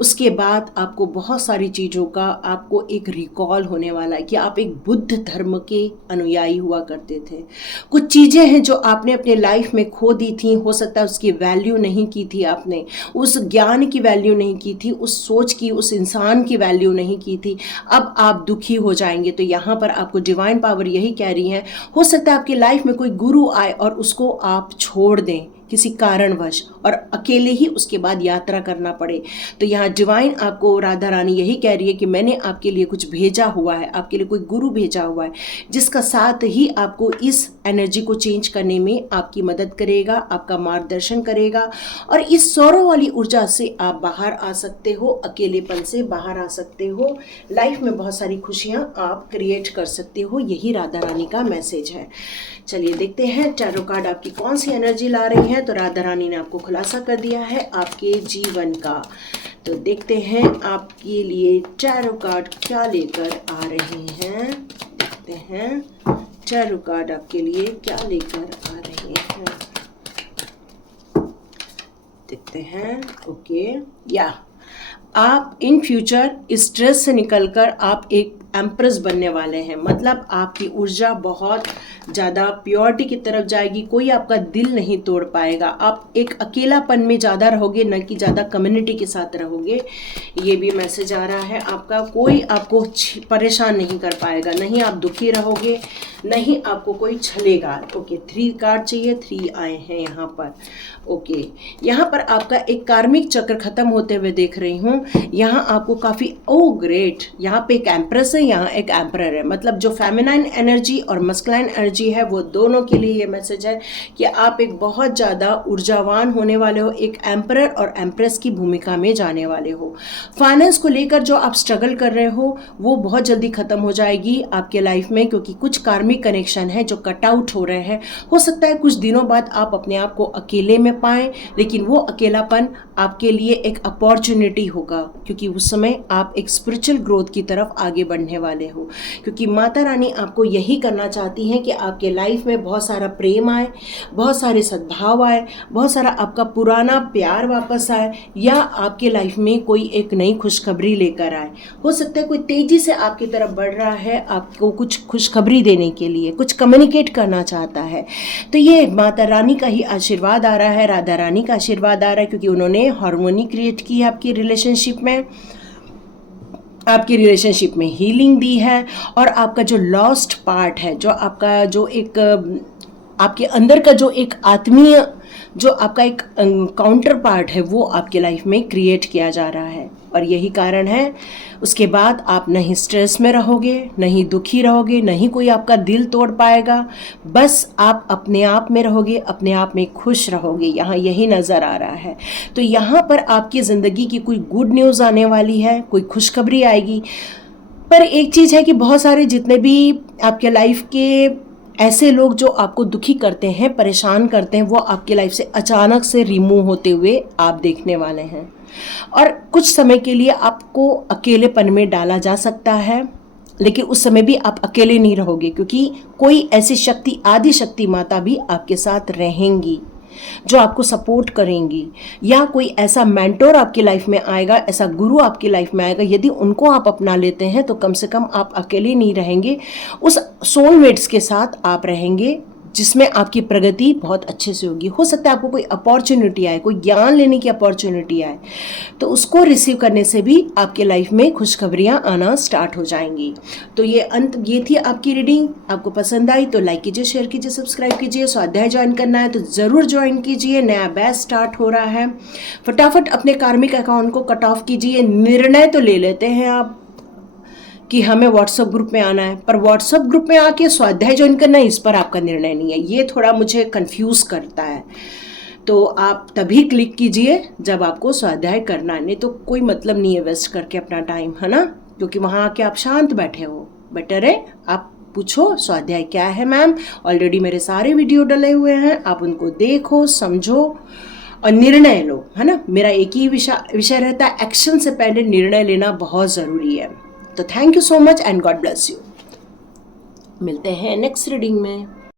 उसके बाद आपको बहुत सारी चीज़ों का आपको एक रिकॉल होने वाला है कि आप एक बुद्ध धर्म के अनुयायी हुआ करते थे। कुछ चीज़ें हैं जो आपने अपने लाइफ में खो दी थी, हो सकता है उसकी वैल्यू नहीं की थी, आपने उस ज्ञान की वैल्यू नहीं की थी, उस सोच की, उस इंसान की वैल्यू नहीं की थी। अब आप दुखी हो जाएंगे। तो यहाँ पर आपको डिवाइन पावर यही कह रही है, हो सकता है आपकी लाइफ में कोई गुरु आए और उसको आप छोड़ दें किसी कारणवश, और अकेले ही उसके बाद यात्रा करना पड़े। तो यहाँ डिवाइन आपको, राधा रानी यही कह रही है कि मैंने आपके लिए कुछ भेजा हुआ है, आपके लिए कोई गुरु भेजा हुआ है, जिसका साथ ही आपको इस एनर्जी को चेंज करने में आपकी मदद करेगा, आपका मार्गदर्शन करेगा। और इस सौरों वाली ऊर्जा से आप बाहर आ सकते हो, अकेलेपन से बाहर आ सकते हो, लाइफ में बहुत सारी खुशियाँ आप क्रिएट कर सकते हो। यही राधा रानी का मैसेज है। चलिए देखते हैं टैरो कार्ड आपकी कौन सी एनर्जी ला रही है। तो राधा रानी ने आपको खुलासा कर दिया है आपके जीवन का। तो देखते हैं आपके लिए टैरो कार्ड क्या लेकर आ रहे हैं। देखते हैं टैरो कार्ड आपके लिए क्या लेकर आ रहे हैं। देखते हैं। ओके, या आप इन फ्यूचर इस स्ट्रेस से निकलकर आप एक एम्प्रेस बनने वाले हैं। मतलब आपकी ऊर्जा बहुत ज़्यादा प्योरिटी की तरफ जाएगी, कोई आपका दिल नहीं तोड़ पाएगा। आप एक अकेलापन में ज़्यादा रहोगे, न कि ज़्यादा कम्युनिटी के साथ रहोगे। ये भी मैसेज आ रहा है आपका। कोई आपको परेशान नहीं कर पाएगा, नहीं आप दुखी रहोगे, नहीं आपको कोई छलेगा। ओके, 3 कार्ड चाहिए, 3 आए हैं यहाँ पर। ओके, यहाँ पर आपका एक कार्मिक चक्र खत्म होते हुए देख रही हूँ। यहाँ आपको काफ़ी ग्रेट, यहाँ पे एक एम्प्रेस है, यहाँ एक एम्परर है। मतलब जो फेमिनाइन एनर्जी और मस्कुलाइन एनर्जी है वो दोनों के लिए ये मैसेज है कि आप एक बहुत ज़्यादा ऊर्जावान होने वाले हो, एक एम्परर और एम्प्रेस की भूमिका में जाने वाले हो। फाइनेंस को लेकर जो आप स्ट्रगल कर रहे हो वो बहुत जल्दी ख़त्म हो जाएगी आपके लाइफ में, क्योंकि कुछ कार्मिक कनेक्शन है जो कट आउट हो रहे हैं। हो सकता है कुछ दिनों बाद आप अपने आप को अकेले में पाएं, लेकिन वो अकेलापन आपके लिए एक अपॉर्चुनिटी होगा, क्योंकि उस समय आप एक स्पिरिचुअल ग्रोथ की तरफ आगे बढ़ने वाले हो। क्योंकि माता रानी आपको यही करना चाहती हैं कि आपके लाइफ में बहुत सारा प्रेम आए, बहुत सारे सद्भाव आए, बहुत सारा आपका पुराना प्यार वापस आए, या आपके लाइफ में कोई एक नई खुशखबरी लेकर आए। हो सकता है कोई तेजी से आपकी तरफ बढ़ रहा है, आपको कुछ खुशखबरी देने के लिए, कुछ कम्युनिकेट करना चाहता है। तो ये माता रानी का ही आशीर्वाद आ रहा है, राधा रानी का आशीर्वाद आ रहा है, क्योंकि उन्होंने हार्मोनी क्रिएट की है आपकी रिलेशनशिप में, आपकी रिलेशनशिप में हीलिंग दी है, और आपका जो लॉस्ट पार्ट है, जो आपका जो एक आपके अंदर का जो एक आत्मीय, जो आपका एक काउंटर पार्ट है, वो आपके लाइफ में क्रिएट किया जा रहा है। और यही कारण है, उसके बाद आप नहीं स्ट्रेस में रहोगे, नहीं दुखी रहोगे, नहीं कोई आपका दिल तोड़ पाएगा। बस आप अपने आप में रहोगे, अपने आप में खुश रहोगे। यहाँ यही नज़र आ रहा है। तो यहाँ पर आपकी ज़िंदगी की कोई गुड न्यूज़ आने वाली है, कोई खुशखबरी आएगी। पर एक चीज़ है कि बहुत सारे जितने भी आपके लाइफ के ऐसे लोग जो आपको दुखी करते हैं, परेशान करते हैं, वो आपकी लाइफ से अचानक से रिमूव होते हुए आप देखने वाले हैं। और कुछ समय के लिए आपको अकेलेपन में डाला जा सकता है, लेकिन उस समय भी आप अकेले नहीं रहोगे, क्योंकि कोई ऐसी शक्ति, आदि शक्ति माता भी आपके साथ रहेंगी जो आपको सपोर्ट करेंगी, या कोई ऐसा मेंटोर आपकी लाइफ में आएगा, ऐसा गुरु आपकी लाइफ में आएगा। यदि उनको आप अपना लेते हैं तो कम से कम आप अकेले नहीं रहेंगे, उस सोलमेट्स के साथ आप रहेंगे, जिसमें आपकी प्रगति बहुत अच्छे से होगी। हो सकता है आपको कोई अपॉर्चुनिटी आए, कोई ज्ञान लेने की अपॉर्चुनिटी आए, तो उसको रिसीव करने से भी आपके लाइफ में खुशखबरियाँ आना स्टार्ट हो जाएंगी। तो ये थी आपकी रीडिंग। आपको पसंद आई तो लाइक कीजिए, शेयर कीजिए, सब्सक्राइब कीजिए। स्वाध्याय ज्वाइन करना है तो ज़रूर ज्वाइन कीजिए, नया बैच स्टार्ट हो रहा है। फटाफट अपने कार्मिक अकाउंट को कट ऑफ कीजिए। निर्णय तो ले लेते हैं आप कि हमें व्हाट्सएप ग्रुप में आना है, पर व्हाट्सएप ग्रुप में आके स्वाध्याय ज्वाइन करना है, इस पर आपका निर्णय नहीं है। ये थोड़ा मुझे कंफ्यूज करता है। तो आप तभी क्लिक कीजिए जब आपको स्वाध्याय करना है, नहीं तो कोई मतलब नहीं है वेस्ट करके अपना टाइम, है ना। क्योंकि वहाँ आके आप शांत बैठे हो, बेटर है आप पूछो स्वाध्याय क्या है मैम। ऑलरेडी मेरे सारे वीडियो डले हुए हैं, आप उनको देखो, समझो और निर्णय लो, है ना। मेरा एक ही विषय रहता है, एक्शन से पहले निर्णय लेना बहुत ज़रूरी है। तो thank you so much and God bless you. मिलते हैं नेक्स्ट रीडिंग में।